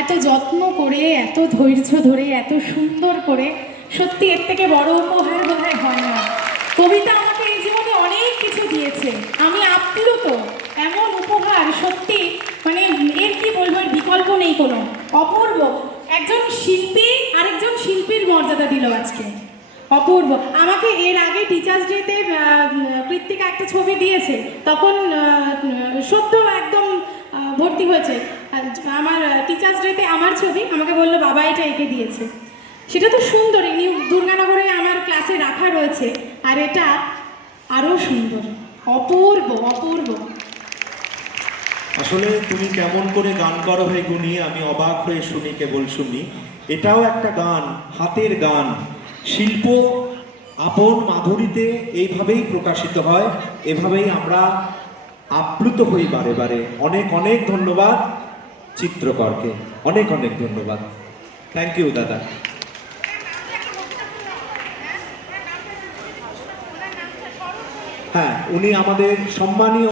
এত যত্ন করে, এত ধৈর্য ধরে, এত সুন্দর করে, সত্যি এর থেকে বড় উপহার বোধহয় হয় না। কবিতা আমাকে এই জীবনে অনেক কিছু দিয়েছে, আমি আপ্লুত। এমন উপহার সত্যি, মানে এর কি বলবো, এর বিকল্প নেই কোনো। অপূর্ব। একজন শিল্পী আরেকজন শিল্পীর মর্যাদা দিল আজকে। অপূর্ব। আমাকে এর আগে টিচার্স ডেতে কৃত্তিকা একটা ছবি দিয়েছে, তখন সদ্য একদম ভর্তি হয়েছে। আমার টিচার্স ডেতে আমার ছবি, আমাকে বললো বাবা এটা এঁকে দিয়েছে। সেটা তো সুন্দর, নিউ দুর্গানগরে আমার ক্লাসে রাখা রয়েছে। আর এটা আরও সুন্দর, অপূর্ব অপূর্ব। আসলে তুমি কেমন করে গান করো হে গুনি, আমি অবাক হয়ে শুনি, কেবল শুনি। এটাও একটা গান, হাতের গান। শিল্প আপন মাধুরীতে এইভাবেই প্রকাশিত হয়, এভাবেই আমরা আপ্লুত হই বারে বারে। অনেক অনেক ধন্যবাদ চিত্রকরকে, অনেক অনেক ধন্যবাদ। থ্যাংক ইউ দাদা। হ্যাঁ, উনি আমাদের সম্মানীয়